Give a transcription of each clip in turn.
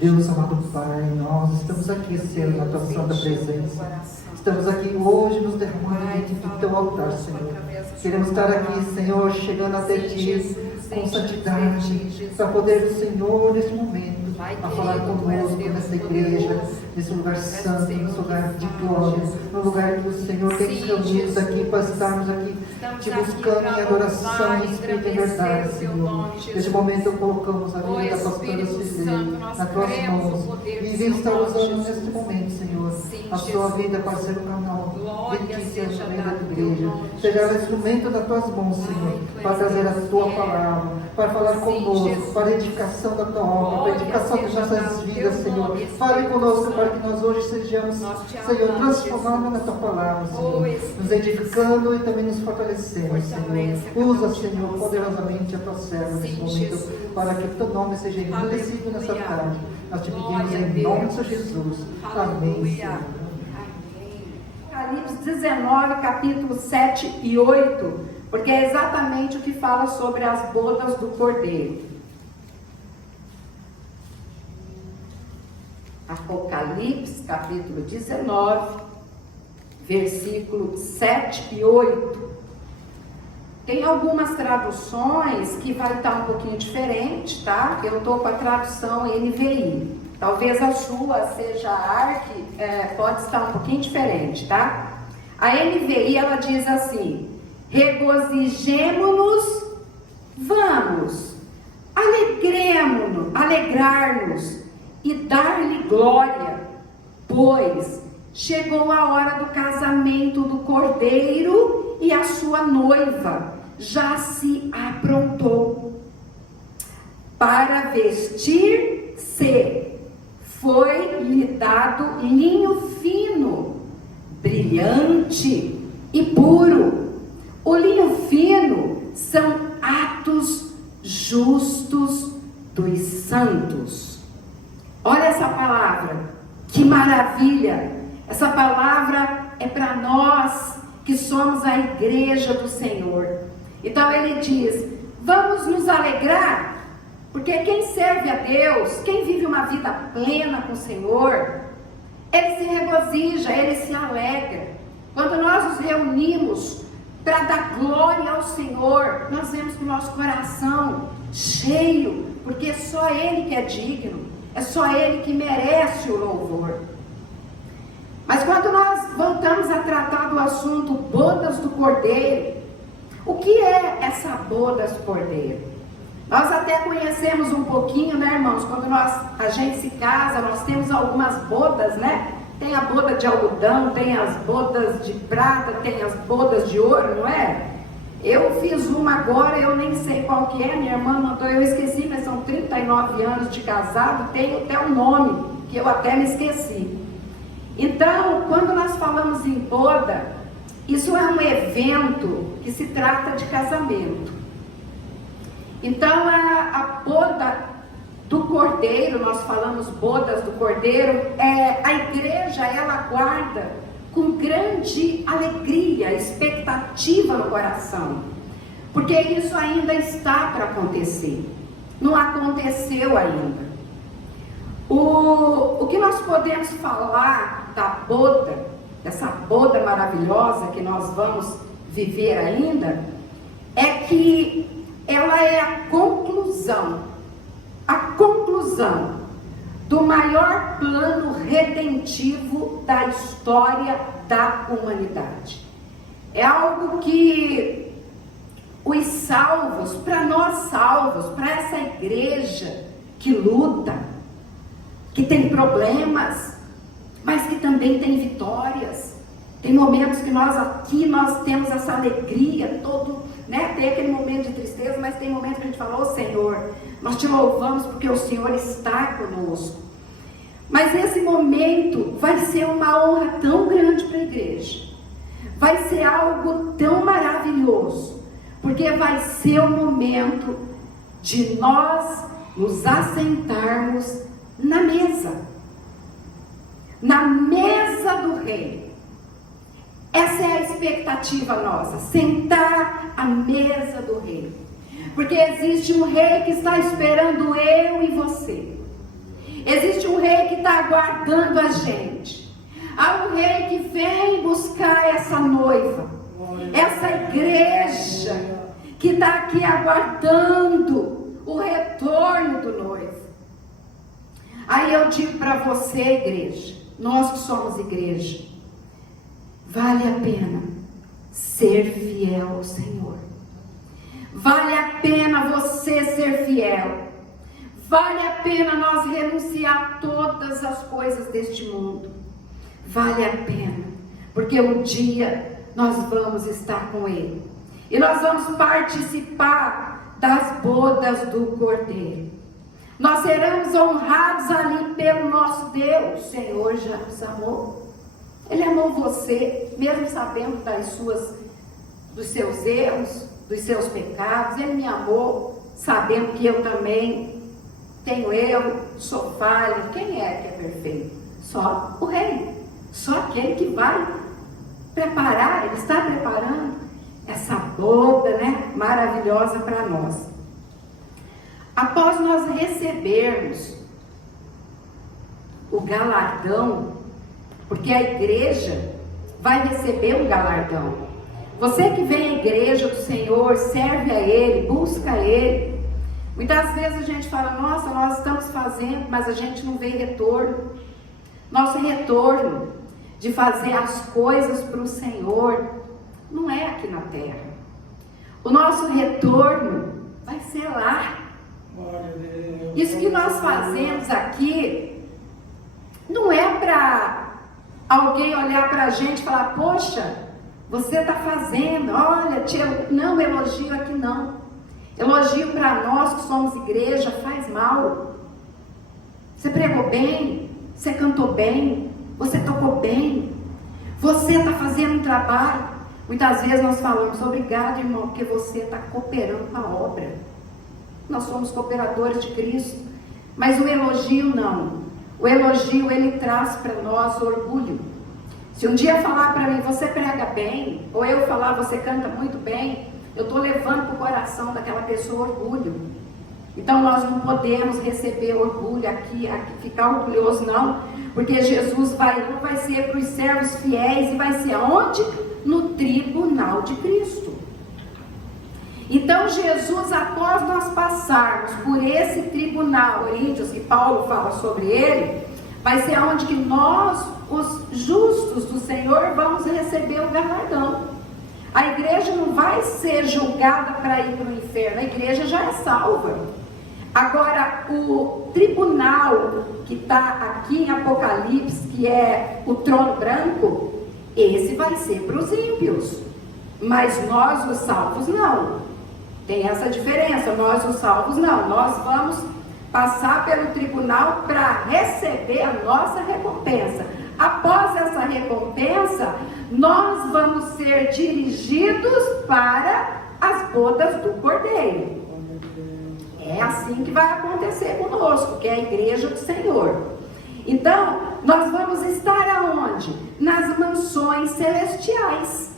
Deus amado Pai, nós estamos aqui, Senhor, na tua santa presença. Estamos aqui hoje nos derramando diante do teu altar, Senhor. Queremos estar aqui, Senhor, chegando até ti com santidade, para poder, Senhor, nesse momento, a falar conosco nessa igreja, nesse lugar santo, nesse lugar de glória, no lugar que o Senhor tem nos reunidos aqui, para estarmos aqui te buscando em adoração, em espírito e verdade, Senhor. Neste momento colocamos a vida da pastora Cisele nas tuas mãos e vem estar usando neste momento, Senhor, a sua vida para ser o canal de ti, Senhor, no meio da tua igreja. Seja ela instrumento das tuas mãos, Senhor, para trazer a tua palavra, para falar conosco, para a edificação da tua obra, para a edificação das nossas vidas, Senhor. Fale conosco para que nós hoje sejamos, Senhor, transformados na tua palavra, Senhor, nos edificando e também nos fortalecendo, Senhor. Usa, Senhor, poderosamente a tua serva nesse momento, para que o teu nome seja engrandecido nessa tarde. Nós te pedimos em nome de Jesus. Amém, Senhor. Apocalipse 19, capítulo 7 e 8, porque é exatamente o que fala sobre as bodas do Cordeiro. Apocalipse, capítulo 19, versículo 7 e 8. Tem algumas traduções que vai estar um pouquinho diferente, tá? Eu estou com a tradução NVI. Talvez a sua seja a ARC, pode estar um pouquinho diferente, tá? A NVI, ela diz assim: regozijemo-nos, vamos, alegremo-nos, alegrar-nos e dar-lhe glória, pois chegou a hora do casamento do Cordeiro e a sua noiva já se aprontou. Para vestir-se foi-lhe dado linho fino, brilhante e puro. O linho fino são atos justos dos santos. Olha essa palavra, que maravilha! Essa palavra é para nós que somos a igreja do Senhor. Então ele diz: vamos nos alegrar, porque quem serve a Deus, quem vive uma vida plena com o Senhor, ele se regozija, ele se alegra. Quando nós nos reunimos para dar glória ao Senhor, nós vemos com o nosso coração cheio, porque é só Ele que é digno, é só Ele que merece o louvor. Mas quando nós voltamos a tratar do assunto bodas do Cordeiro, o que é essa bodas do Cordeiro? Nós até conhecemos um pouquinho, né, irmãos? Quando a gente se casa, nós temos algumas bodas, né? Tem a boda de algodão, tem as bodas de prata, tem as bodas de ouro, não é? Eu fiz uma agora, eu nem sei qual que é, minha irmã mandou, eu esqueci, mas são 39 anos de casado, tem até um nome, que eu até me esqueci. Então, quando nós falamos em boda, isso é um evento que se trata de casamento. Então, a boda do Cordeiro, nós falamos bodas do Cordeiro, a igreja, ela aguarda com grande alegria, expectativa no coração, porque isso ainda está para acontecer, não aconteceu ainda. O que nós podemos falar da boda, dessa boda maravilhosa que nós vamos viver ainda, é que ela é a conclusão do maior plano redentivo da história da humanidade. É algo que os salvos, para nós salvos, para essa igreja que luta, que tem problemas, mas que também tem vitórias. Tem momentos que nós temos essa alegria, né? Tem aquele momento de tristeza, mas tem momentos que a gente fala: ô Senhor, nós te louvamos porque o Senhor está conosco. Mas esse momento vai ser uma honra tão grande para a igreja, vai ser algo tão maravilhoso, porque vai ser o momento de nós nos assentarmos na mesa do rei. Essa é a expectativa nossa, sentar à mesa do rei, porque existe um rei que está esperando eu e você. Existe um rei que está aguardando a gente. Há um rei que vem buscar essa noiva, essa igreja que está aqui aguardando o retorno do noivo. Aí eu digo para você, igreja, nós que somos igreja, vale a pena ser fiel ao Senhor. Vale a pena você ser fiel. Vale a pena nós renunciar a todas as coisas deste mundo. Vale a pena, porque um dia nós vamos estar com Ele. E nós vamos participar das bodas do Cordeiro. Nós seremos honrados ali pelo nosso Deus. O Senhor já nos amou. Ele amou você, mesmo sabendo dos seus erros, dos seus pecados. Ele me amou, sabendo que eu também tenho erro, sou falho. Quem é que é perfeito? Só o Rei. Só aquele que vai preparar, Ele está preparando essa boda, né, maravilhosa para nós. Após nós recebermos o galardão, porque a igreja vai receber um galardão. Você que vem à igreja do Senhor, serve a Ele, busca Ele. Muitas vezes a gente fala, nossa, nós estamos fazendo, mas a gente não vê retorno. Nosso retorno de fazer as coisas para o Senhor não é aqui na terra. O nosso retorno vai ser lá. Isso que nós fazemos aqui não é para alguém olhar para a gente e falar, poxa, você está fazendo, olha, não, elogio aqui não. Elogio para nós que somos igreja faz mal. Você pregou bem, você cantou bem, você tocou bem, você está fazendo um trabalho. Muitas vezes nós falamos, obrigado, irmão, porque você está cooperando com a obra. Nós somos cooperadores de Cristo, mas o elogio não. O elogio, ele traz para nós orgulho. Se um dia falar para mim, você prega bem, ou eu falar, você canta muito bem, eu estou levando para o coração daquela pessoa orgulho. Então nós não podemos receber orgulho aqui, ficar orgulhoso não, porque Jesus não vai ser para os servos fiéis, e vai ser aonde? No tribunal de Cristo. Então Jesus, após nós passarmos por esse tribunal, Coríntios, que Paulo fala sobre ele, vai ser onde que nós, os justos do Senhor, vamos receber o galardão. A igreja não vai ser julgada para ir para o inferno, a igreja já é salva. Agora, o tribunal que está aqui em Apocalipse, que é o trono branco, esse vai ser para os ímpios, mas nós, os salvos, não. Tem essa diferença, nós os salvos não, nós vamos passar pelo tribunal para receber a nossa recompensa. Após essa recompensa, nós vamos ser dirigidos para as bodas do Cordeiro. É assim que vai acontecer conosco, que é a igreja do Senhor. Então, nós vamos estar aonde? Nas mansões celestiais.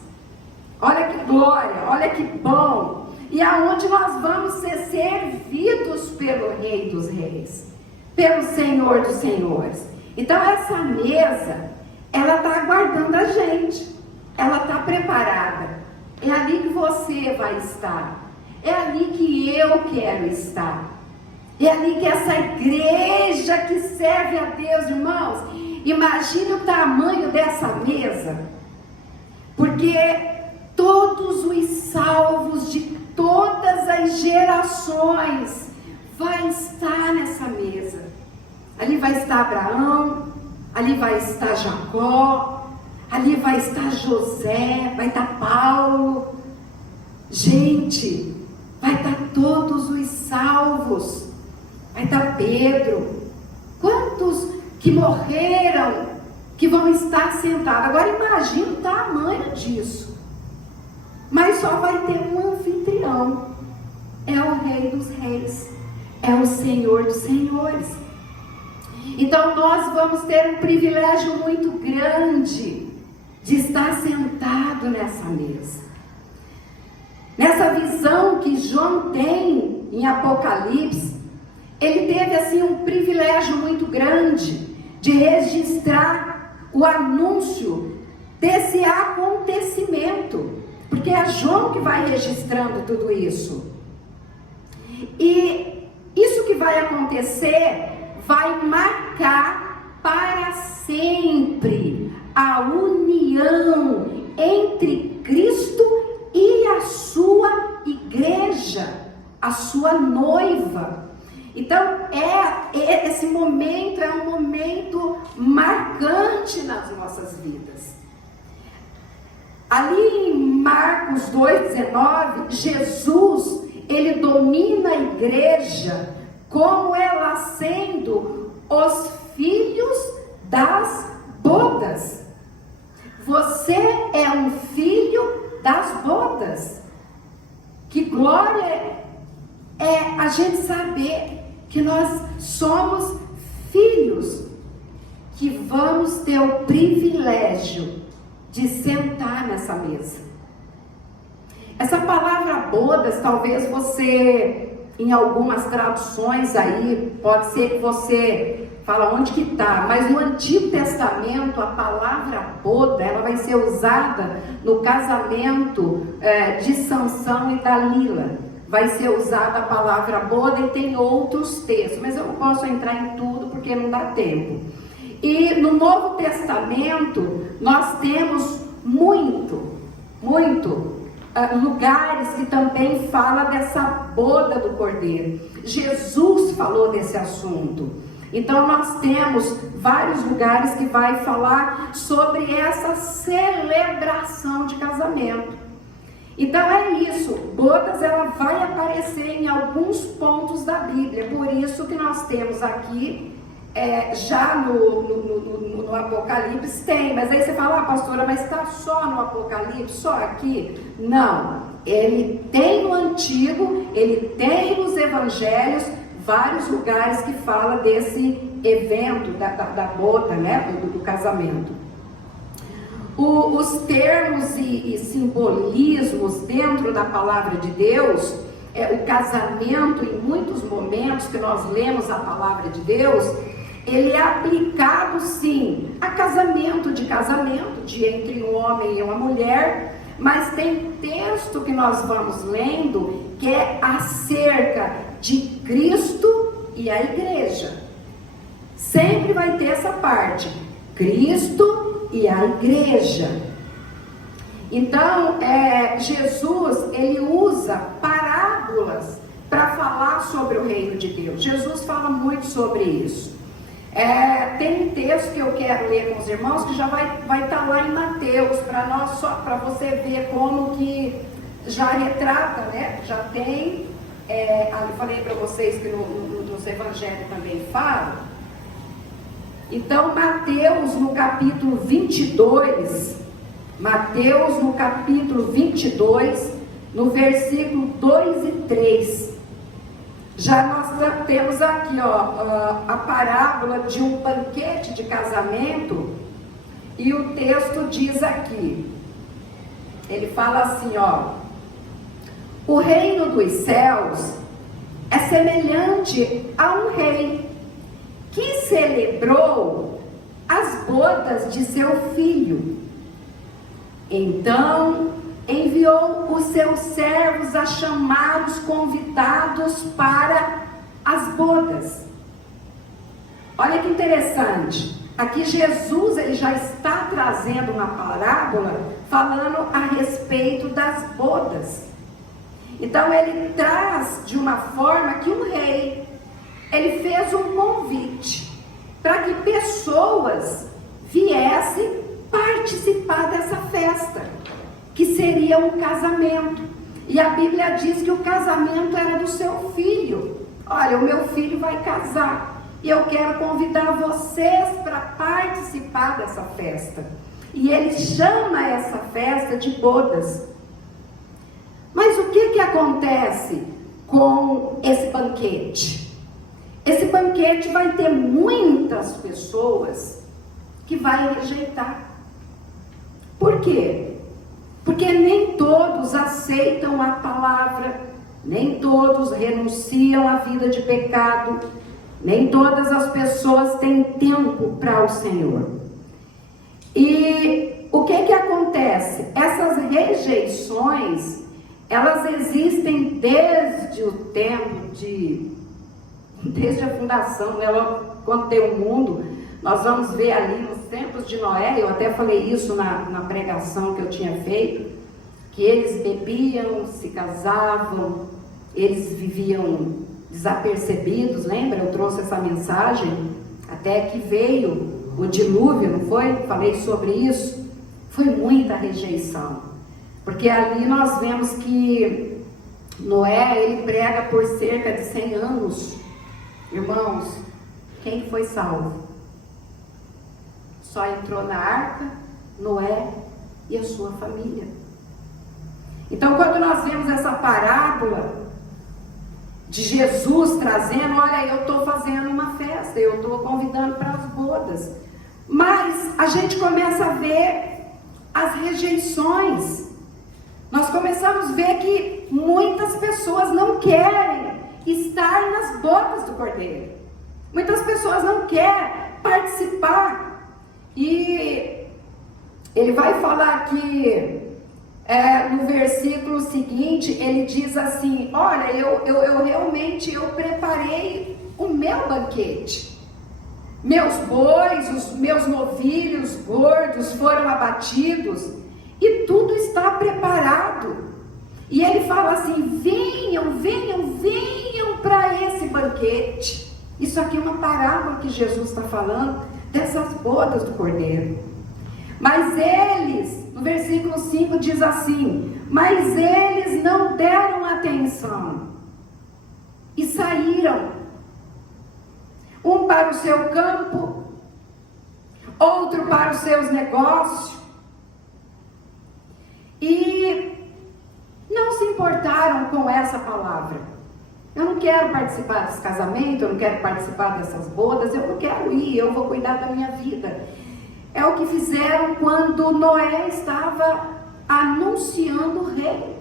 Olha que glória, olha que bom. E aonde nós vamos ser servidos pelo Rei dos Reis, pelo Senhor dos Senhores. Então essa mesa, ela está aguardando a gente, ela está preparada. É ali que você vai estar, é ali que eu quero estar, é ali que essa igreja que serve a Deus, irmãos. Imagine o tamanho dessa mesa, porque todos os salvos de todas as gerações vai estar nessa mesa. Ali vai estar Abraão, ali vai estar Jacó, ali vai estar José, vai estar Paulo. Gente, vai estar todos os salvos, vai estar Pedro. Quantos que morreram, que vão estar sentados? Agora imagine o tamanho disso. Mas só vai ter um anfitrião, é o Rei dos Reis, é o Senhor dos Senhores. Então nós vamos ter um privilégio muito grande de estar sentado nessa mesa. Nessa visão que João tem em Apocalipse, ele teve assim um privilégio muito grande de registrar o anúncio desse acontecimento, porque é João que vai registrando tudo isso. E isso que vai acontecer vai marcar para sempre a união entre Cristo e a sua igreja, a sua noiva. Então, esse momento é um momento marcante nas nossas vidas. Ali em Marcos 2,19, Jesus, ele domina a igreja como ela sendo os filhos das bodas. Você é um filho das bodas. Que glória é a gente saber que nós somos filhos, que vamos ter o privilégio de sentar nessa mesa. Essa palavra bodas, talvez você, em algumas traduções aí, pode ser que você fala onde que está, mas no Antigo Testamento a palavra boda, ela vai ser usada no casamento de Sansão e Dalila. Vai ser usada a palavra boda e tem outros textos, mas eu não posso entrar em tudo porque não dá tempo. E no Novo Testamento nós temos muito lugares que também fala dessa boda do Cordeiro. Jesus falou desse assunto. Então nós temos vários lugares que vai falar sobre essa celebração de casamento. Então é isso, bodas ela vai aparecer em alguns pontos da Bíblia, por isso que nós temos aqui, já no Apocalipse tem, mas aí você fala, pastora, mas está só no Apocalipse, só aqui? Não, ele tem no Antigo, ele tem nos Evangelhos, vários lugares que fala desse evento da boda, né, do casamento. Os termos e simbolismos dentro da palavra de Deus, o casamento, em muitos momentos que nós lemos a palavra de Deus, ele é aplicado sim a casamento entre um homem e uma mulher, mas tem texto que nós vamos lendo que é acerca de Cristo e a igreja. Sempre vai ter essa parte, Cristo e a igreja. Então, Jesus, ele usa parábolas para falar sobre o reino de Deus. Jesus fala muito sobre isso. Tem um texto que eu quero ler com os irmãos, que já vai estar lá em Mateus, para você ver como que já retrata, né? Já tem, eu falei para vocês que nos evangelhos também fala. Então, Mateus no capítulo 22, no versículo 2 e 3, já nós temos aqui a parábola de um banquete de casamento, e o texto diz aqui, ele fala assim, o reino dos céus é semelhante a um rei, que celebrou as bodas de seu filho. Então enviou os seus servos a chamar os convidados para as bodas. Olha que interessante. Aqui Jesus, ele já está trazendo uma parábola falando a respeito das bodas. Então ele traz de uma forma que um rei, ele fez um convite para que pessoas viessem participar dessa festa, que seria um casamento. E a Bíblia diz que o casamento era do seu filho. Olha, o meu filho vai casar e eu quero convidar vocês para participar dessa festa. E ele chama essa festa de bodas. Mas o que acontece com esse banquete? Esse banquete vai ter muitas pessoas que vai rejeitar. Por quê? Porque nem todos aceitam a palavra Nem todos renunciam à vida de pecado, nem todas as pessoas têm tempo para o Senhor. E o que acontece? Essas rejeições, elas existem desde o tempo desde a fundação, né? Quando tem o mundo, nós vamos ver ali nos tempos de Noé, eu até falei isso na pregação que eu tinha feito, que eles bebiam, se casavam, eles viviam desapercebidos, lembra? Eu trouxe essa mensagem, até que veio o dilúvio, não foi? Falei sobre isso. Foi muita rejeição, porque ali nós vemos que Noé, ele prega por cerca de 100 anos. Irmãos, quem foi salvo? Só entrou na arca Noé e a sua família. Então, quando nós vemos essa parábola de Jesus trazendo, olha, eu estou fazendo uma festa, eu estou convidando para as bodas, mas a gente começa a ver as rejeições. Nós começamos a ver que muitas pessoas não querem estar nas bodas do Cordeiro. Muitas pessoas não querem participar. E ele vai falar aqui, no versículo seguinte, ele diz assim, olha, eu realmente preparei o meu banquete. Meus bois, os meus novilhos gordos foram abatidos e tudo está preparado. E ele fala assim, venham para esse banquete. Isso aqui é uma parábola que Jesus está falando dessas bodas do Cordeiro. Mas eles, no versículo 5 diz assim, mas eles não deram atenção e saíram. Um para o seu campo, outro para os seus negócios, e não se importaram com essa palavra. Eu não quero participar desse casamento, eu não quero participar dessas bodas, eu não quero ir, eu vou cuidar da minha vida. É o que fizeram quando Noé estava anunciando o reino.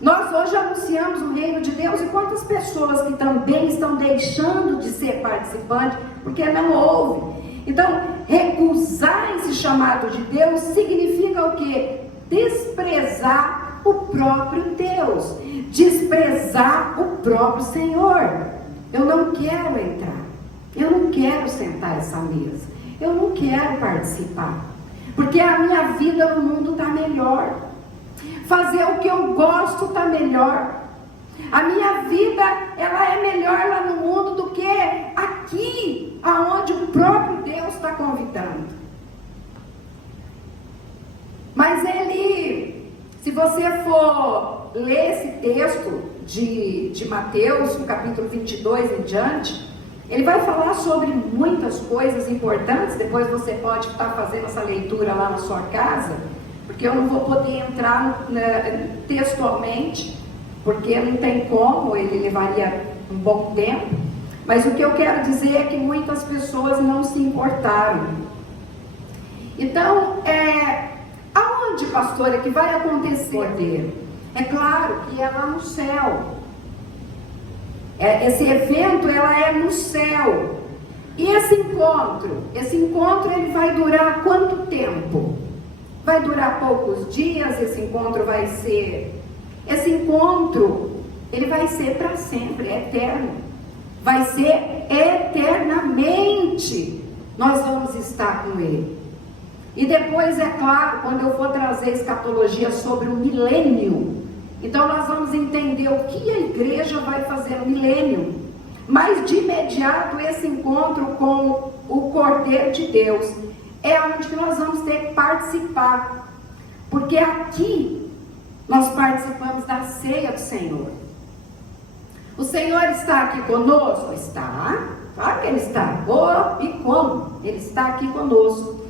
Nós hoje anunciamos o reino de Deus, e quantas pessoas que também estão deixando de ser participantes porque não ouvem. Então, recusar esse chamado de Deus significa o quê? Desprezar o próprio Deus, desprezar o próprio Senhor. Eu não quero entrar, eu não quero sentar essa mesa, eu não quero participar, porque a minha vida no mundo está melhor. Fazer o que eu gosto está melhor. A minha vida, ela é melhor lá no mundo do que aqui, aonde o próprio Deus está convidando. Mas ele, se você for ler esse texto de Mateus, no capítulo 22 em diante, ele vai falar sobre muitas coisas importantes. Depois você pode estar fazendo essa leitura lá na sua casa, porque eu não vou poder entrar textualmente, porque não tem como, ele levaria um bom tempo. Mas o que eu quero dizer é que muitas pessoas não se importaram. Então, aonde, pastora, que vai acontecer? É claro que é lá no céu. Esse evento, ela é no céu. E esse encontro ele vai durar quanto tempo? Vai durar poucos dias, esse encontro ele vai ser para sempre, é eterno. Vai ser eternamente, nós vamos estar com ele. E depois, é claro, quando eu for trazer escatologia sobre o milênio, então nós vamos entender o que a igreja vai fazer no milênio. Mas de imediato, esse encontro com o Cordeiro de Deus é onde que nós vamos ter que participar, porque aqui nós participamos da ceia do Senhor. O Senhor está aqui conosco? Está, claro que Ele está. E como? Ele está aqui conosco.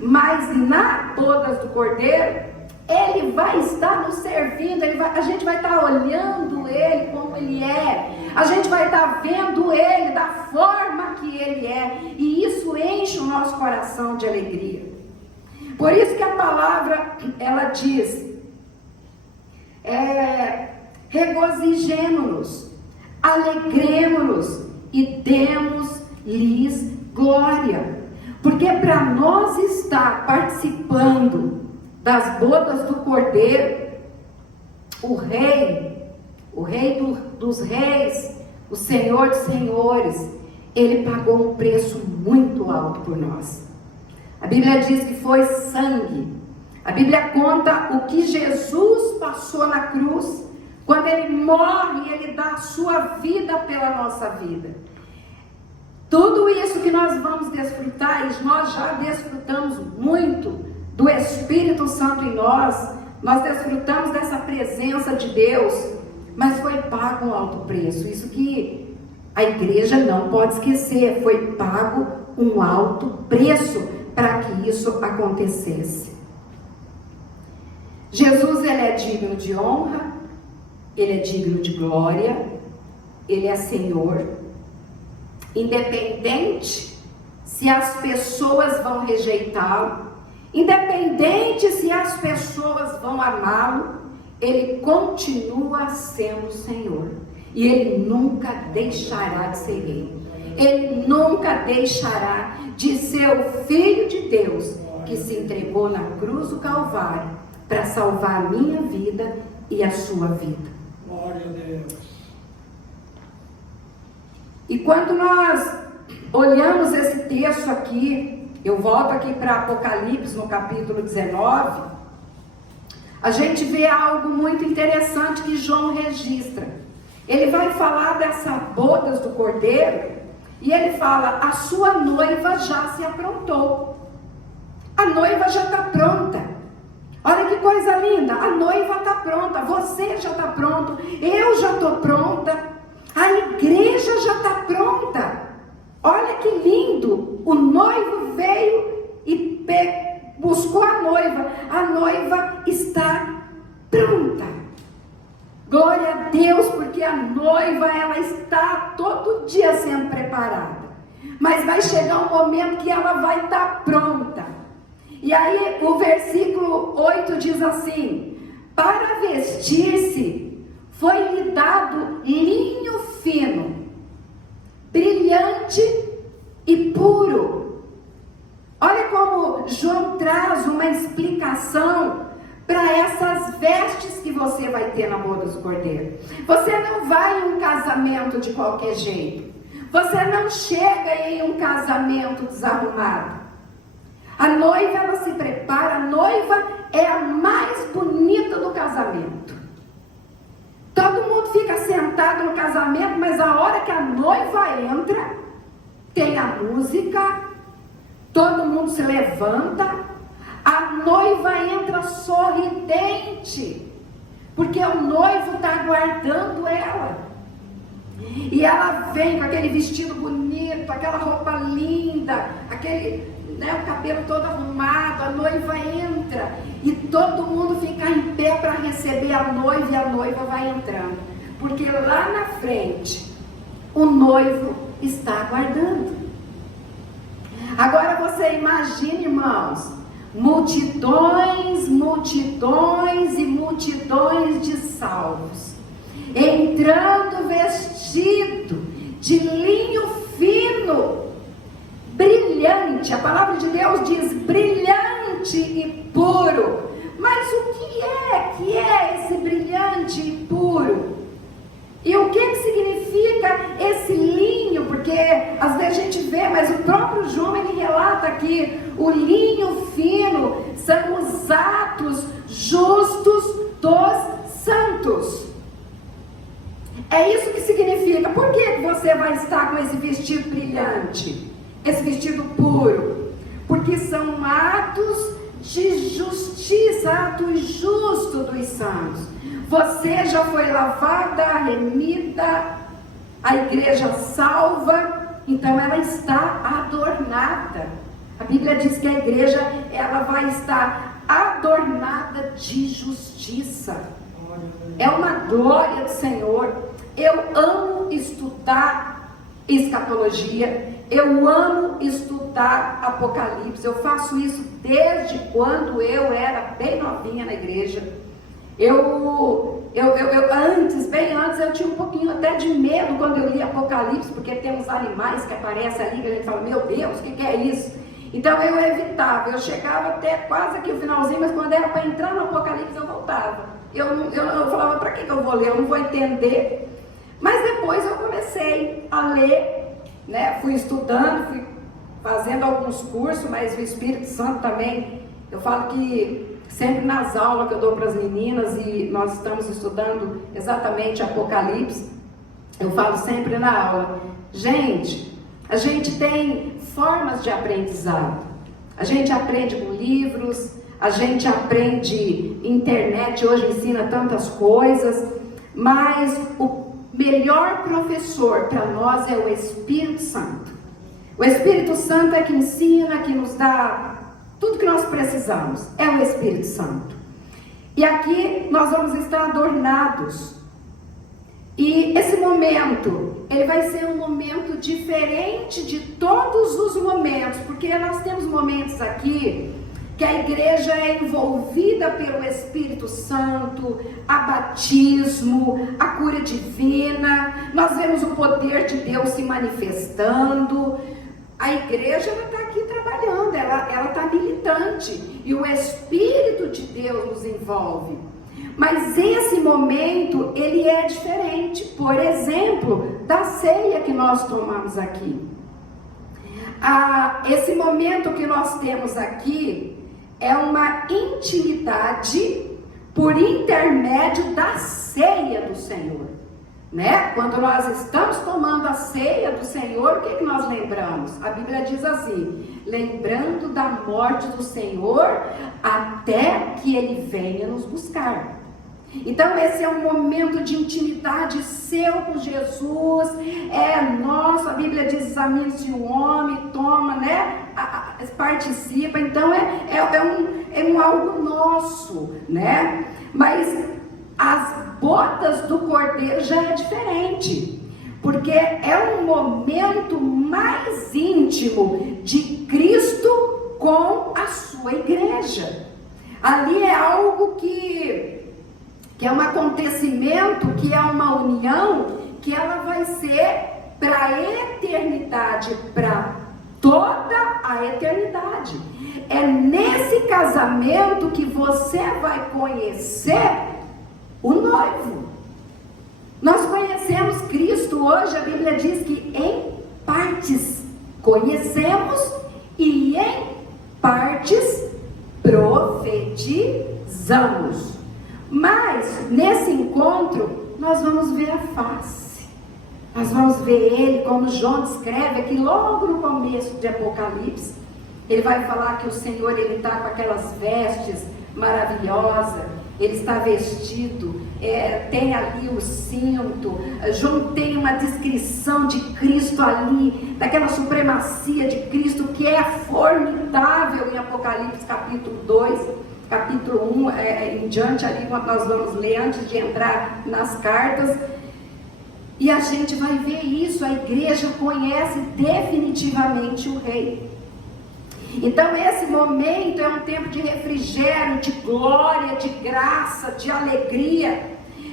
Mas na bodas do Cordeiro, Ele vai estar nos servindo, a gente vai estar olhando Ele como Ele é, a gente vai estar vendo Ele da forma que Ele é, e isso enche o nosso coração de alegria. Por isso que a palavra, ela diz, regozijemo-nos, alegremo-nos e demos-lhes glória. Porque para nós estar participando das bodas do Cordeiro, o Rei dos reis, o Senhor dos senhores, ele pagou um preço muito alto por nós. A Bíblia diz que foi sangue. A Bíblia conta o que Jesus passou na cruz, quando ele morre, ele dá a sua vida pela nossa vida. Tudo isso que nós vamos desfrutar, e nós já desfrutamos muito do Espírito Santo em nós desfrutamos dessa presença de Deus, mas foi pago um alto preço. Isso que a igreja não pode esquecer, foi pago um alto preço para que isso acontecesse. Jesus, ele é digno de honra, ele é digno de glória, ele é Senhor, independente se as pessoas vão rejeitá-lo, independente se as pessoas vão amá-lo, ele continua sendo Senhor. E ele nunca deixará de ser rei. Ele nunca deixará de ser o Filho de Deus que se entregou na cruz do Calvário para salvar a minha vida e a sua vida. Glória a Deus. E quando nós olhamos esse texto aqui, eu volto aqui para Apocalipse, no capítulo 19, a gente vê algo muito interessante que João registra. Ele vai falar dessas bodas do Cordeiro, e ele fala, a sua noiva já se aprontou. A noiva já está pronta. Olha que coisa linda, a noiva está pronta, você já está pronto, eu já estou pronta, a igreja já está pronta. Olha que lindo, o noivo veio e buscou a noiva está pronta. Glória a Deus, porque a noiva, ela está todo dia sendo preparada, mas vai chegar um momento que ela vai estar pronta. E aí o versículo 8 diz assim, para vestir-se foi-lhe dado linho fino, brilhante e puro. Olha como João traz uma explicação para essas vestes que você vai ter na boda do Cordeiro. Você não vai em um casamento de qualquer jeito. Você não chega em um casamento desarrumado. A noiva, ela se prepara, a noiva é a mais bonita do casamento. Todo mundo fica sentado no casamento, mas a hora que a noiva entra, tem a música, todo mundo se levanta, a noiva entra sorridente, porque o noivo está aguardando ela. E ela vem com aquele vestido bonito, aquela roupa linda, o cabelo todo arrumado, a noiva entra e todo mundo fica em pé para receber a noiva, e a noiva vai entrando, porque lá na frente o noivo está aguardando. Agora você imagine, irmãos, multidões e multidões de salvos entrando vestido de linho fino, brilhante. A palavra de Deus diz brilhante e puro. Mas o que é esse brilhante e puro? E o que significa esse linho? Porque às vezes a gente vê, mas o próprio João, ele relata aqui, o linho fino são os atos justos dos santos. É isso que significa. Por que você vai estar com esse vestido brilhante, esse vestido puro? Porque são atos de justiça, atos justos dos santos. Você já foi lavada, remida, a igreja salva, então ela está adornada. A Bíblia diz que a igreja, ela vai estar adornada de justiça. É uma glória do Senhor. Eu amo estudar escatologia, eu amo estudar Apocalipse, eu faço isso desde quando eu era bem novinha na igreja. Antes, bem antes, eu tinha um pouquinho até de medo quando eu li Apocalipse, porque tem uns animais que aparecem ali, que a gente fala, meu Deus, o que é isso? Então eu evitava, eu chegava até quase aqui o finalzinho, mas quando era para entrar no Apocalipse eu voltava. Eu falava, para que eu vou ler? Eu não vou entender. Mas depois eu comecei a ler, né? Fui estudando, fui fazendo alguns cursos, mas o Espírito Santo também, eu falo que sempre nas aulas que eu dou para as meninas, e nós estamos estudando exatamente Apocalipse, eu falo sempre na aula, gente, a gente tem formas de aprendizado, a gente aprende com livros, a gente aprende, internet hoje ensina tantas coisas, mas o melhor professor para nós é o Espírito Santo. O Espírito Santo é que ensina, que nos dá tudo que nós precisamos, é o Espírito Santo. E aqui nós vamos estar adornados. E esse momento, ele vai ser um momento diferente de todos os momentos, porque nós temos momentos aqui que a igreja é envolvida pelo Espírito Santo, a batismo, a cura divina, nós vemos o poder de Deus se manifestando. A igreja está aqui trabalhando, ela está militante, e o Espírito de Deus nos envolve. Mas esse momento, ele é diferente, por exemplo, da ceia que nós tomamos aqui. Esse momento que nós temos aqui é uma intimidade por intermédio da ceia do Senhor, né? Quando nós estamos tomando a ceia do Senhor, o que nós lembramos? A Bíblia diz assim, lembrando da morte do Senhor até que Ele venha nos buscar. Então esse é um momento de intimidade seu com Jesus, é nosso. A Bíblia diz, examine-se o homem, toma, né? Participa, então é um algo nosso, né? Mas as bodas do Cordeiro já é diferente, porque é um momento mais íntimo de Cristo com a sua igreja. Ali é algo que é um acontecimento, que é uma união, que ela vai ser para a eternidade, para toda a eternidade. É nesse casamento que você vai conhecer o noivo. Nós conhecemos Cristo hoje, a Bíblia diz que em partes conhecemos e em partes profetizamos. Mas nesse encontro nós vamos ver a face, nós vamos ver Ele, como João descreve aqui logo no começo de Apocalipse. Ele vai falar que o Senhor, Ele está com aquelas vestes maravilhosas, Ele está vestido, tem ali o cinto. João tem uma descrição de Cristo ali, daquela supremacia de Cristo que é formidável em Apocalipse capítulo 2. Capítulo 1 em diante, ali nós vamos ler antes de entrar nas cartas, e a gente vai ver isso. A igreja conhece definitivamente o Rei. Então esse momento é um tempo de refrigério, de glória, de graça, de alegria.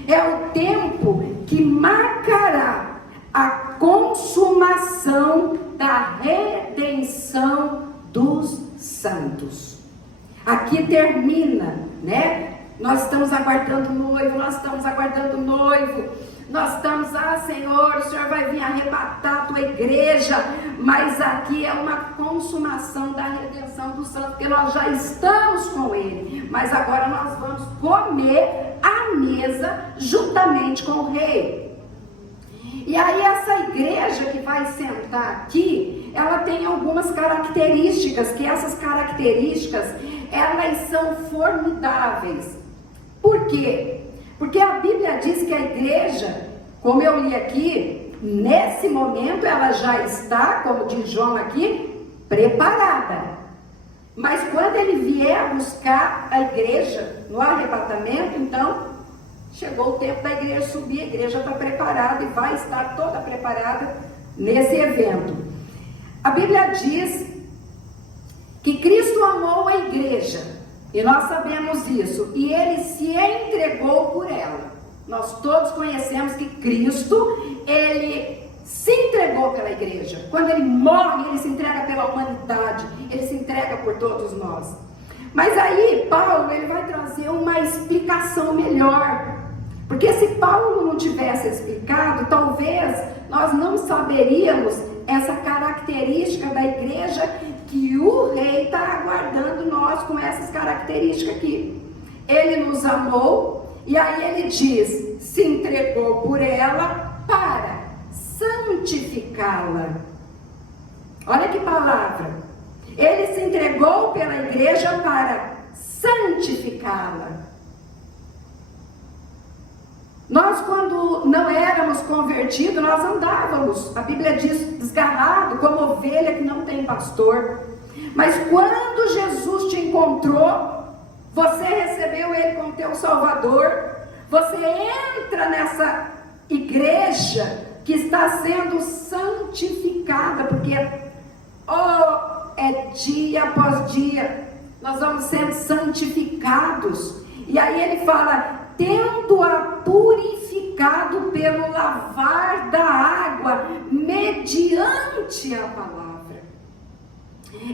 É o tempo que marcará a consumação da redenção dos santos. Aqui termina, né? Nós estamos aguardando o noivo, nós estamos, Senhor, o Senhor vai vir arrebatar a tua igreja, mas aqui é uma consumação da redenção dos santos, porque nós já estamos com Ele, mas agora nós vamos comer à mesa juntamente com o Rei. E aí essa igreja que vai sentar aqui, ela tem algumas características, que essas características, elas são formidáveis. Por quê? Porque a Bíblia diz que a igreja, como eu li aqui, nesse momento ela já está, como diz João aqui, preparada. Mas quando ele vier buscar a igreja no arrebatamento, então chegou o tempo da igreja subir, a igreja está preparada e vai estar toda preparada nesse evento. A Bíblia diz que Cristo amou a igreja E nós sabemos isso. E ele se entregou por ela. Nós todos conhecemos que Cristo, ele se entregou pela igreja. Quando ele morre, ele se entrega pela humanidade. Ele se entrega por todos nós. Mas aí, Paulo, ele vai trazer uma explicação melhor. Porque se Paulo não tivesse explicado, talvez nós não saberíamos essa característica da igreja que o rei está aguardando nós com essas características aqui. Ele nos amou e aí ele diz, se entregou por ela para santificá-la. Olha que palavra. Ele se entregou pela igreja para santificá-la. Nós, quando não éramos convertidos, nós andávamos, a Bíblia diz, desgarrado, como ovelha que não tem pastor. Mas quando Jesus te encontrou, você recebeu Ele como teu Salvador, você entra nessa igreja que está sendo santificada, porque é dia após dia, nós vamos sendo santificados. E aí ele fala, tendo-a purificado pelo lavar da água, mediante a palavra.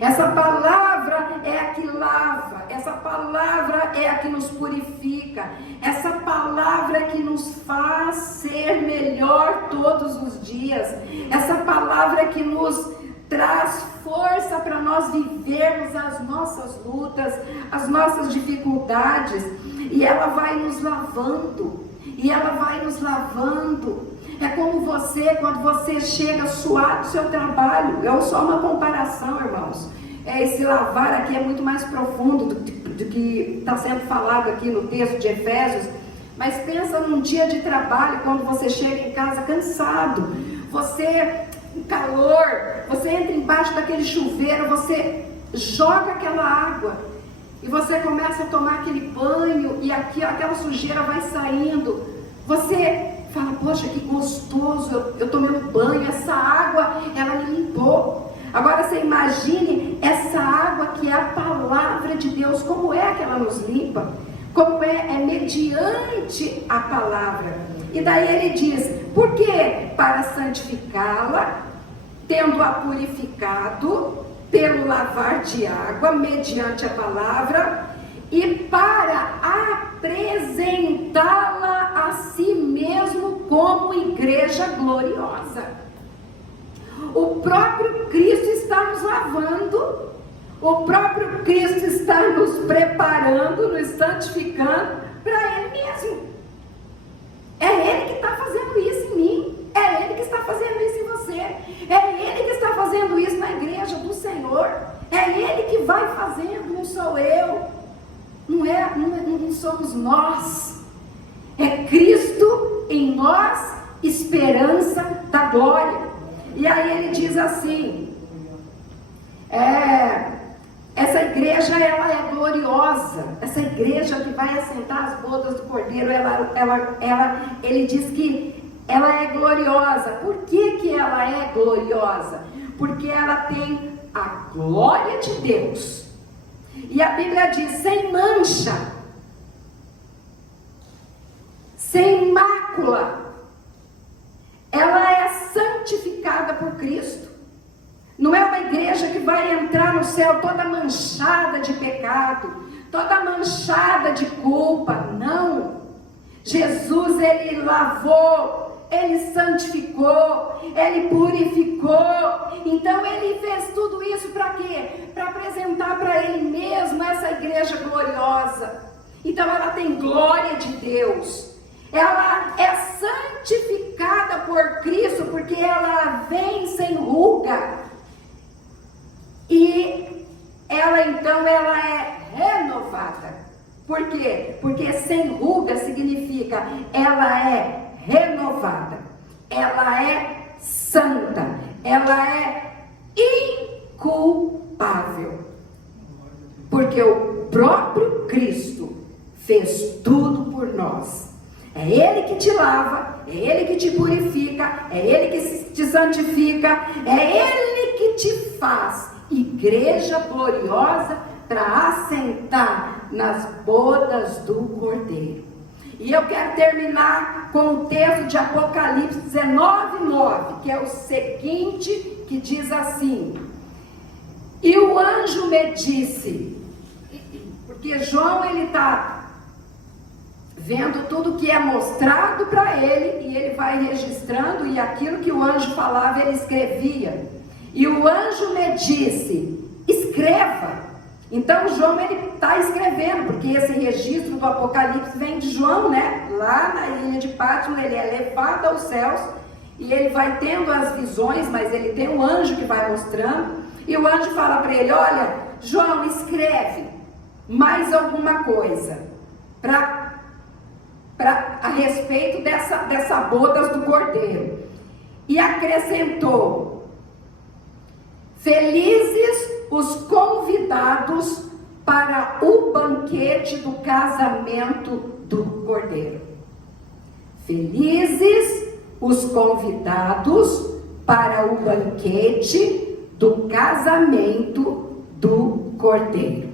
Essa palavra é a que lava, essa palavra é a que nos purifica, essa palavra é que nos faz ser melhor todos os dias, essa palavra é que nos traz força para nós vivermos as nossas lutas, as nossas dificuldades, e ela vai nos lavando, e ela vai nos lavando. É como você, quando você chega suado do seu trabalho, é só uma comparação, irmãos. Esse lavar aqui é muito mais profundo do que está sendo falado aqui no texto de Efésios, mas pensa num dia de trabalho, quando você chega em casa cansado, você em calor, você entra embaixo daquele chuveiro, você joga aquela água e você começa a tomar aquele banho e aqui aquela sujeira vai saindo. Você fala, poxa, que gostoso, eu tomei um banho, essa água, ela me limpou. Agora você imagine essa água que é a palavra de Deus, como é que ela nos limpa? Como é mediante a palavra. E daí ele diz, por quê? Para santificá-la, tendo-a purificado pelo lavar de água, mediante a palavra, e para apresentá-la a si mesmo como igreja gloriosa. O próprio Cristo está nos lavando, o próprio Cristo está nos preparando, nos santificando para Ele mesmo. É Ele que está fazendo isso em mim, é Ele que está fazendo isso em você, é Ele que está fazendo isso na igreja do Senhor, é Ele que vai fazendo, não sou eu, não somos nós, é Cristo em nós, esperança da glória. E aí ele diz assim, essa igreja ela é gloriosa, essa igreja que vai assentar as bodas do Cordeiro, ele diz que ela é gloriosa. Por que ela é gloriosa? Porque ela tem a glória de Deus. E a Bíblia diz, sem mancha, sem mácula, ela é santificada por Cristo. Não é uma igreja que vai entrar no céu toda manchada de pecado, toda manchada de culpa, não. Jesus, Ele lavou, Ele santificou, Ele purificou. Então Ele fez tudo isso para quê? Para apresentar para Ele mesmo essa igreja gloriosa. Então ela tem glória de Deus. Ela é santificada por Cristo, porque ela vem sem ruga. E ela então ela é renovada. Por quê? Porque sem ruga significa ela é renovada, ela é santa, ela é inculpável. Porque o próprio Cristo fez tudo por nós. É Ele que te lava, é Ele que te purifica, é Ele que te santifica, é Ele que te faz igreja gloriosa para assentar nas bodas do Cordeiro. E eu quero terminar com o texto de Apocalipse 19:9, que é o seguinte, que diz assim: e o anjo me disse, porque João ele está vendo tudo que é mostrado para ele, e ele vai registrando, e aquilo que o anjo falava ele escrevia. E o anjo me disse: escreva. Então João ele está escrevendo, porque esse registro do Apocalipse vem de João, né? Lá na ilha de Patmos ele é levado aos céus e ele vai tendo as visões, mas ele tem um anjo que vai mostrando, e o anjo fala para ele: olha, João, escreve mais alguma coisa a respeito dessa bodas do Cordeiro. E acrescentou: felizes os convidados para o banquete do casamento do Cordeiro. Felizes os convidados para o banquete do casamento do Cordeiro.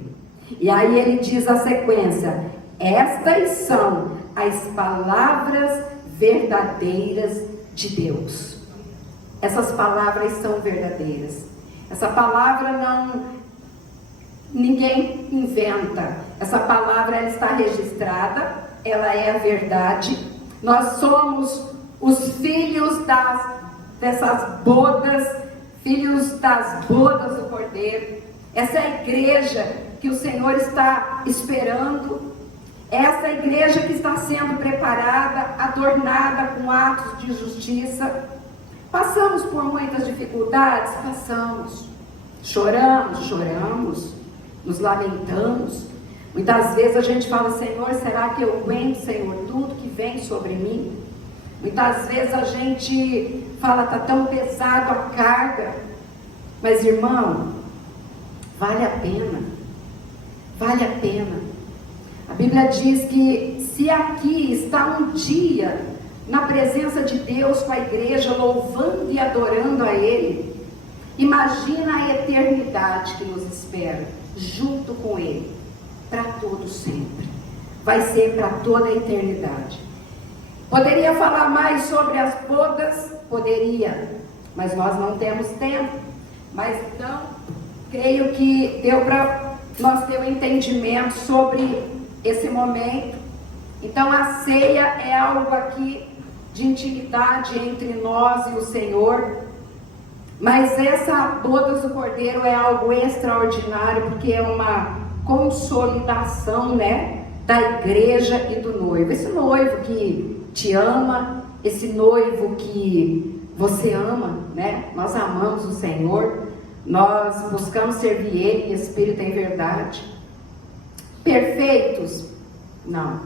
E aí ele diz a sequência: estas são as palavras verdadeiras de Deus. Essas palavras são verdadeiras. Essa palavra ninguém inventa. Essa palavra ela está registrada, ela é a verdade. Nós somos os filhos dessas bodas, filhos das bodas do Cordeiro. Essa é a igreja que o Senhor está esperando. Essa igreja que está sendo preparada, adornada com atos de justiça. Passamos por muitas dificuldades? Passamos. Choramos, nos lamentamos. Muitas vezes a gente fala: Senhor, será que eu aguento, Senhor, tudo que vem sobre mim? Muitas vezes a gente fala: está tão pesado a carga. Mas, irmão, vale a pena. Vale a pena. A Bíblia diz que se aqui está um dia na presença de Deus com a igreja, louvando e adorando a Ele, imagina a eternidade que nos espera, junto com Ele, para todo sempre. Vai ser para toda a eternidade. Poderia falar mais sobre as bodas? Poderia, mas nós não temos tempo. Mas então, creio que deu para nós ter um entendimento sobre esse momento. Então a ceia é algo aqui de intimidade entre nós e o Senhor, mas essa bodas do Cordeiro é algo extraordinário, porque é uma consolidação, né, da igreja e do noivo. Esse noivo que te ama, esse noivo que você ama, né? Nós amamos o Senhor, nós buscamos servir Ele em espírito e em verdade. Perfeitos? Não.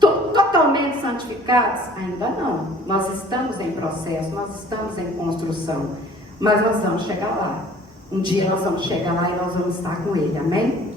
Totalmente santificados? Ainda não. Nós estamos em processo, nós estamos em construção, mas nós vamos chegar lá. Um dia nós vamos chegar lá e nós vamos estar com Ele, amém?